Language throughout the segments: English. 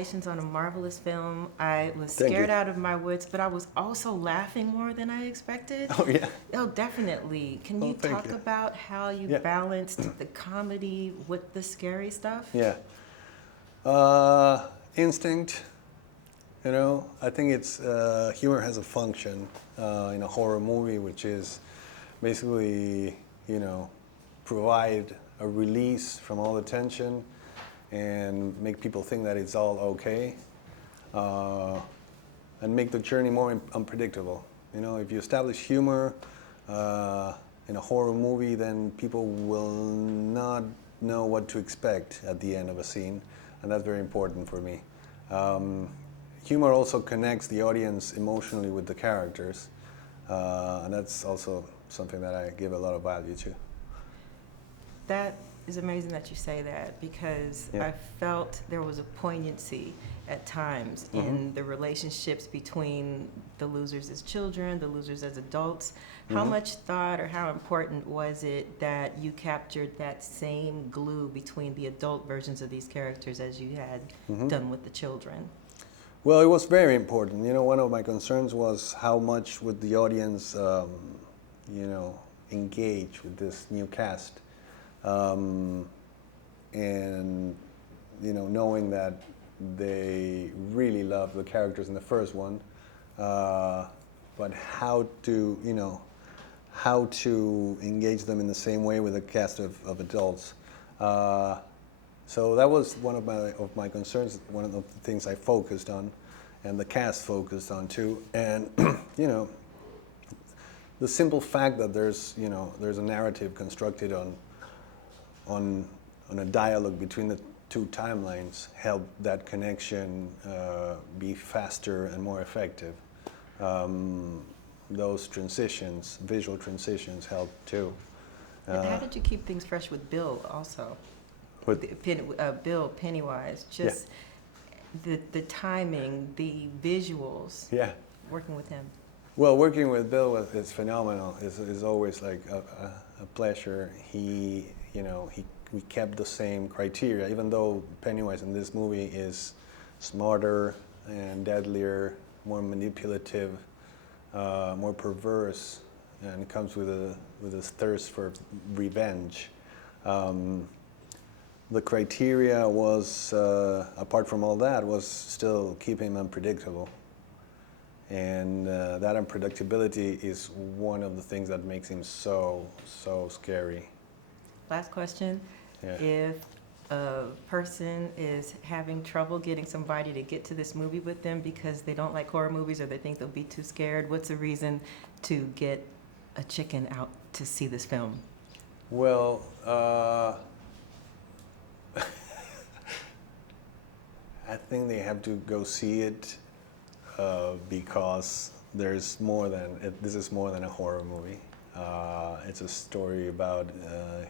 Congratulations on a marvelous film. I was Thank scared you. out of my wits, but I was also laughing more than I expected. Oh, yeah. Oh, definitely. Can you thank talk you. about how you Yeah. balanced the comedy with the scary stuff? Yeah. Instinct, you know, I think it's, humor has a function in a horror movie, which is basically, you know, provide a release from all the tension and make people think that it's all okay, and make the journey more unpredictable. You know, if you establish humor in a horror movie, then people will not know what to expect at the end of a scene, and that's very important for me. Humor also connects the audience emotionally with the characters, and that's also something that I give a lot of value to. That is amazing that you say that, because Yeah. I felt there was a poignancy at times in the relationships between the losers as children, the losers as adults. How much thought or how important was it that you captured that same glue between the adult versions of these characters as you had done with the children? Well, it was very important. You know, one of my concerns was how much would the audience, you know, engage with this new cast. And, you know, knowing that they really love the characters in the first one, but how to, you know, how to engage them in the same way with a cast of adults. So that was one of my concerns, one of the things I focused on, and the cast focused on too. And you know, the simple fact that there's a narrative constructed on a dialogue between the two timelines helped that connection be faster and more effective. Those transitions, visual transitions, helped too. How did you keep things fresh with Bill also? Bill Pennywise, just the timing, the visuals. Yeah. Working with him. Well, working with Bill is phenomenal. Is always like a pleasure. We kept the same criteria, even though Pennywise in this movie is smarter and deadlier, more manipulative, more perverse, and comes with a thirst for revenge. The criteria was, apart from all that, was still keep him unpredictable. And that unpredictability is one of the things that makes him so scary. Last question. Yeah. If a person is having trouble getting somebody to get to this movie with them because they don't like horror movies or they think they'll be too scared, what's a reason to get a chicken out to see this film? Well, I think they have to go see it because this is more than a horror movie. It's a story about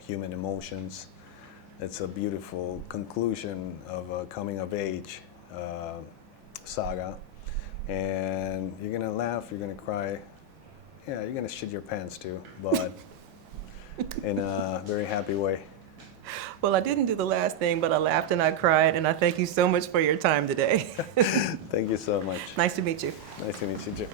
human emotions. It's a beautiful conclusion of a coming-of-age saga. And you're gonna laugh, you're gonna cry, yeah, you're gonna shit your pants too, but in a very happy way. Well, I didn't do the last thing, but I laughed and I cried, and I thank you so much for your time today. Thank you so much. Nice to meet you. Nice to meet you too.